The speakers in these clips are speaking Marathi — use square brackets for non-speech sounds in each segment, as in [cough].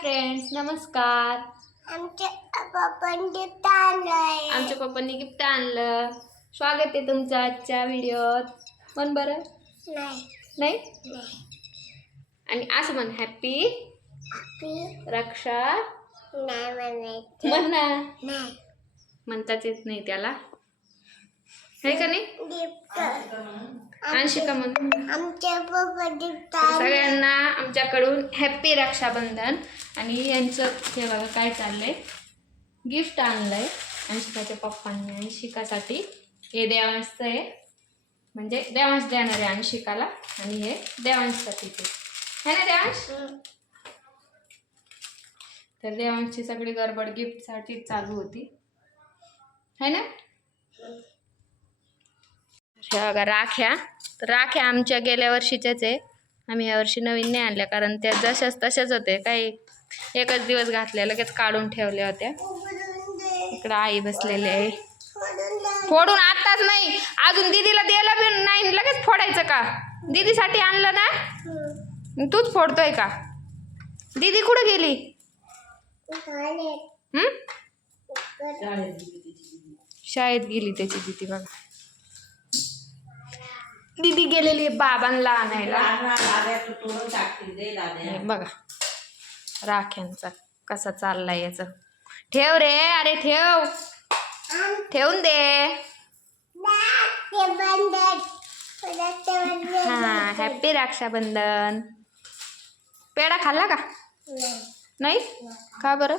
फ्रेंड्स नमस्कार. आमच्या आपण गिफ्ट आणलंय. आमच्या पप्पांनी गिफ्ट आणलं. स्वागत आहे तुमचं आजच्या व्हिडिओत म्हण बरं? नाही. नाही? नाही. आणि असं म्हण हॅपी रक्षा नाही म्हणायचं. म्हण. ना नाही. म्हणताच येत नाही त्याला. हे का नाही? गिफ्ट अंशिका म्हण आमच्या पप्पा गिफ्ट तर सगळ्यांना आमच्याकडून हॅपी रक्षाबंधन. आणि यांचं हे बघा काय चाललंय? गिफ्ट आणलंय अंशिकाच्या पप्पांनी. अंशिकासाठी हे देवांशचं आहे. म्हणजे देवांश देणार आहे अंशिकाला. आणि हे देवांशसाठी ते. है ना देवांश? तर देवांशची सगळी गडबड गिफ्टसाठी चालू होती. है ना? हे बघा राख्या तर राख्या आमच्या गेल्या वर्षीच्याच आहे. आम्ही यावर्षी नवीन नाही आणल्या कारण त्या जशाच तशाच होते. काही एकच दिवस घातल्या लगेच काढून ठेवल्या होत्या. इकडं आई बसलेली आहे. फोडून आताच नाही. अजून दीदीला द्यायला बी नाही लगेच फोडायचं का? दीदीसाठी आणलं ना? तूच फोडतोय का? दीदी कुठं गेली? शाळेत गेली त्याची दीदी बघा. दीदी गेलेली बाबांना आणायला. हे बघा. राख्यांचा कसा चाललाय याच. ठेव रे अरे ठेव. ठेवून दे. हा हॅपी रक्षाबंधन. पेढा खाल्ला का? नाही? का बरं.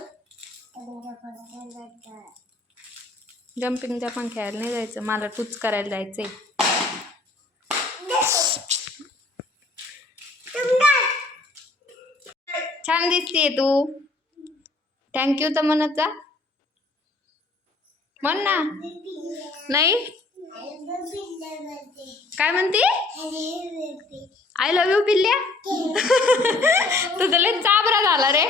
जम्पिंगच्या पण खेळायला नाही जायचं. मला टूच करायला जायचंय. छान दिसतीये तू. थँक्यू तर म्हणत जा म्हण ना. नाही? काय म्हणते? I love you पिल्ल्या? [laughs] तू तर लय चाबरा झाला रे.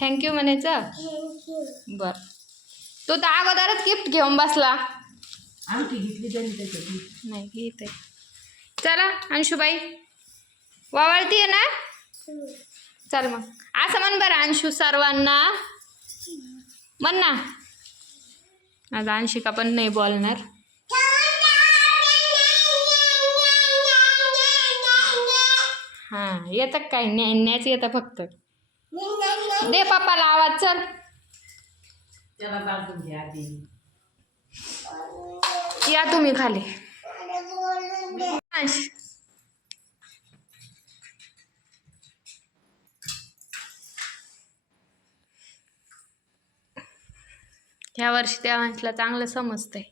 थँक्यू म्हणायचं. बर. तू तर अगोदरच गिफ्ट घेऊन बसला. नाही घेत आहे चला अंशुबाई. वावळतीये ना? चल मग. असं म्हण बरं अंशू सर्वांना. म्हण ना. आज अंशिका पण नाही बोलणार. हां येतं काय न्यायच येतं फक्त. दे पप्पाला आवाज चल. या तुम्ही खाली. अंश ह्या वर्षी त्या अंशला चांगलं समजतंय.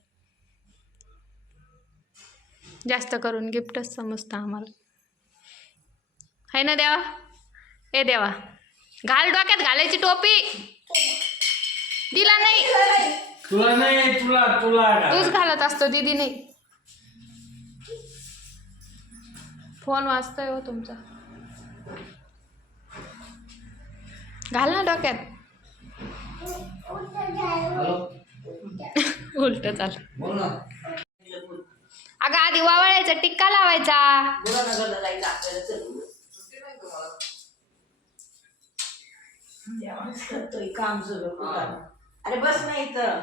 जास्त करून गिफ्टच समजतं आम्हाला. है ना देवा? ए देवा घाल डोक्यात घालायची टोपी. दिला नाही. तुला नाही तुला तुला तूच घालत असतो दीदी नाही फोन वाजतोय हो तुमचा. घाल ना डोक्यात. उलट चाल बोल ना. अगं आधी वावळायचा टिक्का लावायचा. अरे बस नाही तर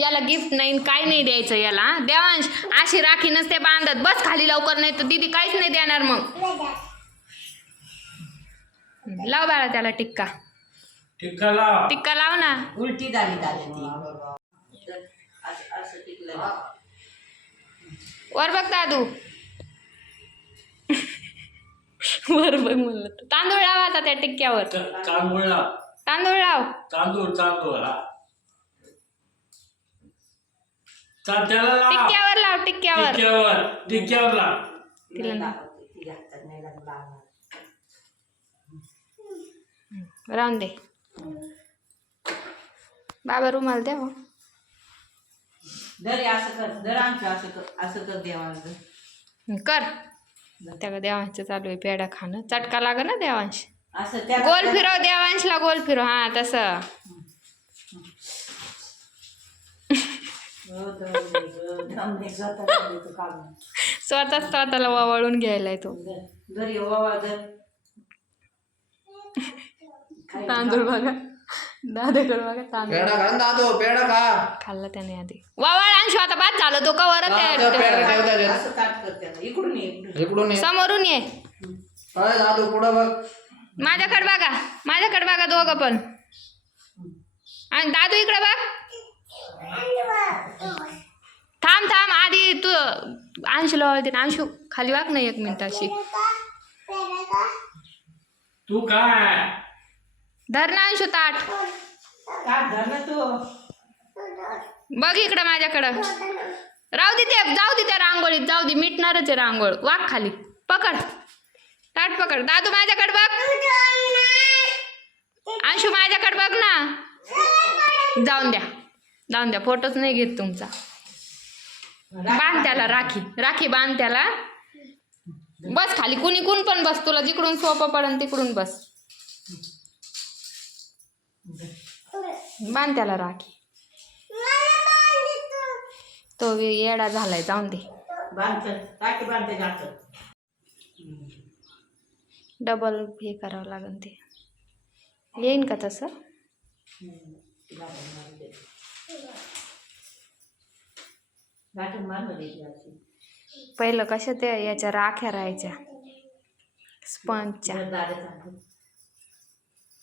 याला गिफ्ट नाही काय नाही द्यायचं याला. देवांश अशी राखी नसते बांधत. बस खाली लवकर नाही तर दीदी काहीच नाही देणार मग. लाव बाळा त्याला टिक्का. टिक्का लाव. टिक्का लाव ना. उलटी झाली दादा ती. असं असं टिकलं वर बघ दादू. वर बघ म्हणलं. तांदूळ लाव आता त्या टिक्क्यावर. तांदूळ लाव. तांदूळ लाव. तांदूळ तांदूळ टिक्क्यावर लाव टिक्क्यावर. टिक्क्यावर टिक्क्यावर लाव. तिला राहून दे. बाबा रुमाल द्या हो. दर असं कर दर आमचं असं कर असं कर देवांचं कर. त्या देवांशचं चालू आहे पेढा खाणं. चटका लाग ना देवांश? असं त्या गोल फिरव देवांशला गोल फिरव. हा तसं. स्वतः स्वतःच स्वतःला वळून घ्यायलाय तो. दर येवा दर. तांदूळ बघा. दादाकडे बघा तांदूळ? पेढा खा ना दादू पेढा खा. खाल्ला त्याने आधी. वावाळ अंशू आता बाद झालं. तो कवर तो पेढा ठेवता येत. असं ताट कर त्याला. इकडून ये इकडून. इकडून ये. समोरून ये. काय दादू पुढं बघ. माझ्याकडे बघा. माझ्याकडे बघा दोघं पण. आणि दादू इकडे बघ. थांब थांब. आधी तू अंशूला वळते ना अंशू खाली वाग नाही एक मिनिट अशी. तू काय धर ना अंशू ताट. बघ इकडं माझ्याकडं. राहू दे ते जाऊ दे त्या रांगोळीत जाऊ दे मिटणारच आहे रांगोळ. वाग खाली. पकड. ताट पकड. दादू माझ्याकडे बघ. अंशू माझ्याकडे बघ ना. जाऊन द्या. जाऊन द्या. फोटोच नाही घेत तुमचा. बांध त्याला राखी. राखी बांध त्याला. बस खाली. कुणी कुण पण बस. तुला जिकडून सोपं पडन तिकडून बस. बांध त्याला राखी. तो येडा झालाय जाऊन दे. डबल हे करावं लागेल ते. येईन का तसं. पहिलं कशा त्या याच्या राख्या राहायच्या? स्पंजच्या.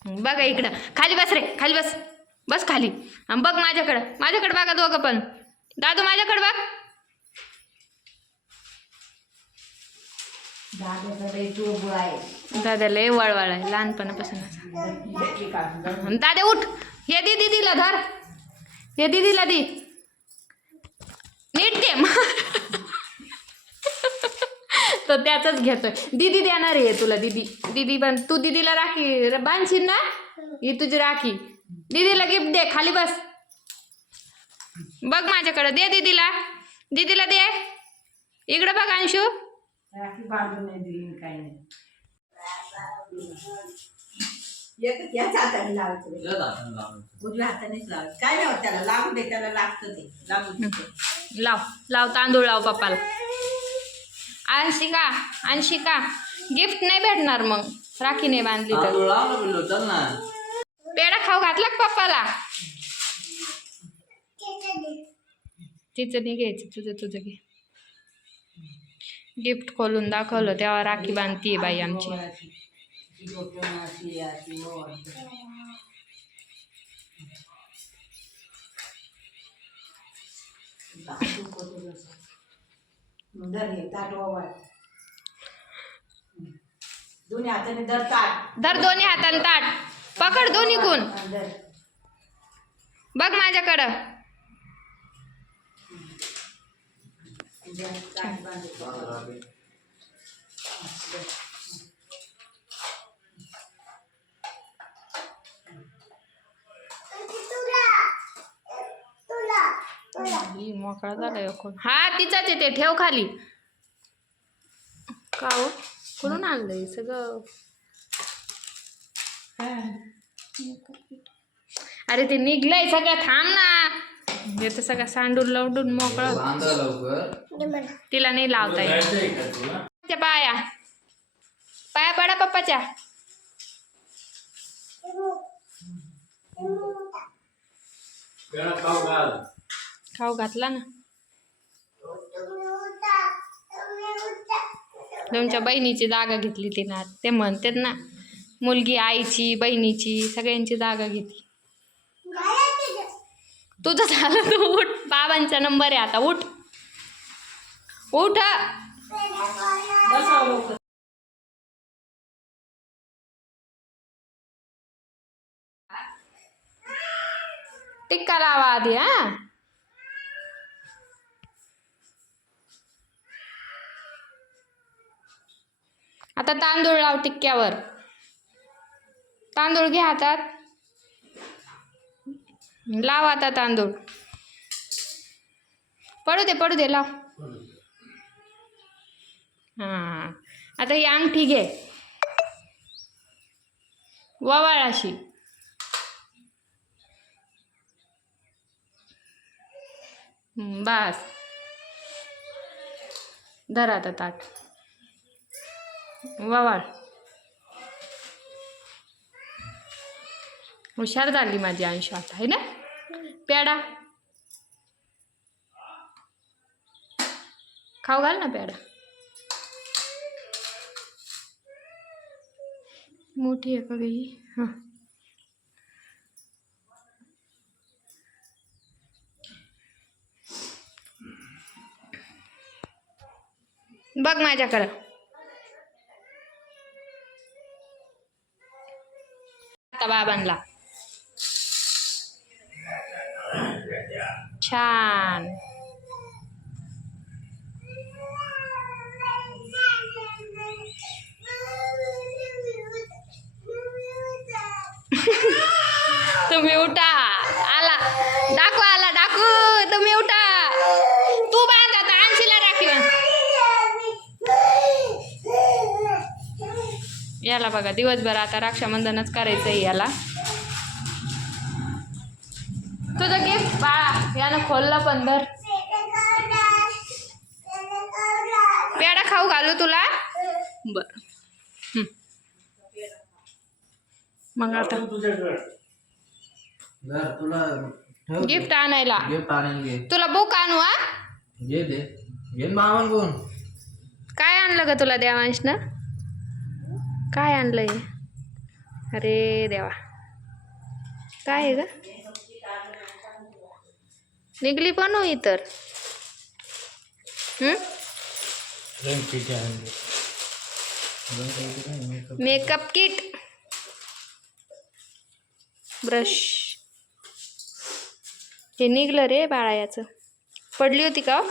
बघा इकडं. खाली बस रे खाली बस. बस खाली. बघ माझ्याकडं. माझ्याकडे बघा दोघं पण. दादू माझ्याकडे बघ. दादा लय वळवळ आहे. आणि दादा उठ. हे दे दीदीला धर. हे दीदीला दे. नीट दे [laughs] तो त्याच घेतोय. दीदी देणार आहे तुला दीदी. दीदी पण तू दीदीला राखी र- बांधशील ना? ही तुझी राखी. दीदीला गिफ्ट दे खाली बस. बघ माझ्याकडे दे दीदीला. दीदीला दे. इकडं बघ अंशू. राखी बांधून नाही दिली काही नाही. एक याच्या हाताने लावायचं रे. उजव्या हातानेच लावायचं. काय नाही होत त्याला लागू दे त्याला लागतं ते. लागू दे. लाव लाव तांदूळ लाव पप्पाला. अंशिका अंशिका गिफ्ट नाही भेटणार मग. राखी नाही बांधली तर. चल ना. पेढा खाऊ घातला का पप्पाला? तिचं नाही घ्यायचं तुझं तुझं घे. गिफ्ट खोलून दाखवलं तेव्हा राखी बांधतीये बाई आमची. हो ताट ओवाळ. दोन्ही हाताने ताट. धर दोन्ही हाताने ताट. पकड दोन्ही कोण? बघ माझ्याकडं. ताट मोकळा झाला कोण? हा तिचाच आहे ते. ठेव खाली. का हो? कुठून आणलंय सगळं? अरे ते निघलंय सगळं. थांब ना. येतं सगळं सांडून लावडून मोकळं. तिला नाही लावता येत. त्या पाया. पाया पडा पप्पाच्या. खाऊ घातला ना. तुमच्या बहिणीची जागा घेतली तिनं ना ते म्हणतात ना मुलगी आईची बहिणीची सगळ्यांची जागा घेतली. तुझं झालं तू उठ. बाबांचा नंबर आहे आता उठ. उठ. टिक्का लावा आधी हा. आता तांदूळ लाव टिक्क्यावर. तांदूळ घ्या हातात. लाव आता तांदूळ. पडू दे पडू दे लाव. हां आता ही अंगठी घे. ववाळ अशी. बस. धरा आता ताट. वावाळ. हुशार झाली माझी अंश आता आहे ना? पेडा खाऊ घाल ना पेडा मोठी आहे का गई हां. बघ माझ्याकडं. बाबांना छान. याला बघा दिवसभर आता रक्षाबंधनच करायचंय याला. तुझं गिफ्ट बाळा यानं खोललं पण धर. पेडा खाऊ घालू तुला? बर. मग आता. तुला गिफ्ट आणायला. गिफ्ट तुला बुक आणू हा? घे दे. घे मामान कोण काय आणलं ग तुला देवांशनं? काय आणलंय? अरे देवा. काय आहे ग? निघली पण हो? इतर हं? Makeup kit. ब्रश. हे निघलं रे बाळा याचं पडली होती का हो?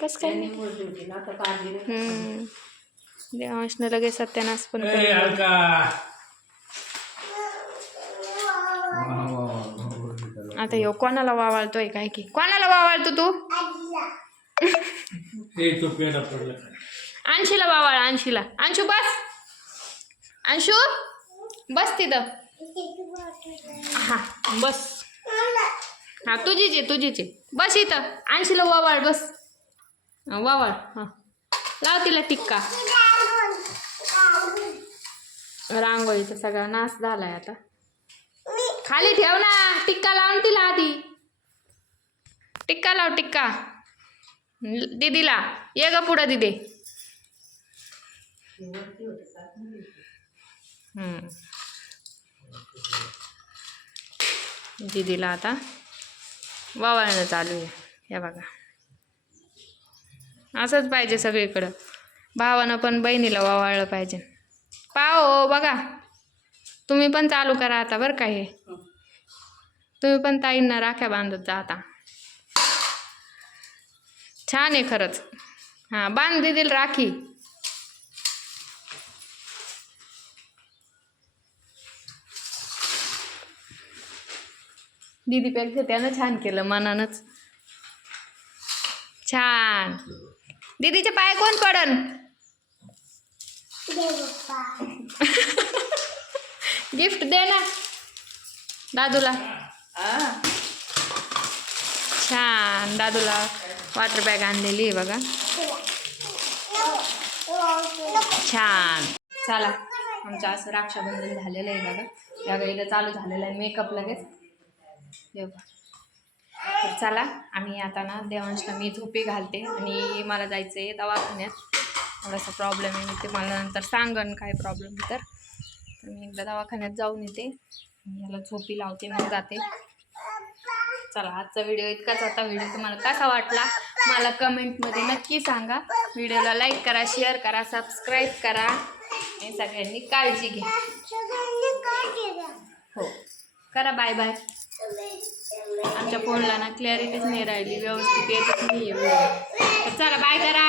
कस काय हम्म. देवांशनं लगेच सत्यानाश पण आता ह्यो कोणाला वावाळतोय काय की? कोणाला वावाळतो तू? अंशीला वावाळ अंशीला. अंशू बस. अंशू बस तिथं. हा बस. हा तुझीच आहे तुझीच आहे. बस इथं. अंशीला वावाळ बस. वावाळ हा. लाव तिला टिक्का. रांगोळीचा सगळा नाश झालाय आता. खाली ठेव ना टिक्का लावून तिला आधी. टिक्का लाव टिक्का. दीदीला ये ग पुढं दिदे. दीदीला आता वावळणं चालू आहे. हे बघा. असंच पाहिजे सगळीकडं. भावानं पण बहिणीला वावळलं पाहिजे. पाहो हो बघा. तुम्ही पण चालू करा आता बरं का हे. तुम्ही पण ताईंना राख्या बांधत जा आता. छान आहे खरंच. हां बांध देतील राखी. दीदीपेक्षा त्यानं छान केलं मनानंच. छान. दीदीचे पाय कोण पडन? गिफ्ट [laughs] दे ना. दादूला. छान दादूला वॉटर बॅग आणलेली आहे बघा. छान. चला आमचं असं रक्षाबंधन झालेलं आहे बघा. या गाईला चालू झालेलं आहे मेकअप लगेच. हे बघा. तर चला आम्ही आता ना देवांशला मी झोपी घालते आणि मला जायचं आहे दवाखान्यात. थोडासा प्रॉब्लेम आहे. मी ते मला नंतर सांगन काय प्रॉब्लेम आहे तर. मी एकदा दवाखान्यात जाऊन येते. मला याला झोपी लावते मग जाते. चला आजचा व्हिडिओ इतकाच. होता व्हिडिओ तुम्हाला कसा वाटला? मला कमेंटमध्ये नक्की सांगा. व्हिडिओला लाईक करा शेअर करा सबस्क्राईब करा. आणि सगळ्यांनी काळजी घ्या. हो. करा बाय बाय आमच्या फोनला ना क्लॅरिटीच नाही राहिली. व्यवस्थित येतच नाही आहे तर चला बाय करा.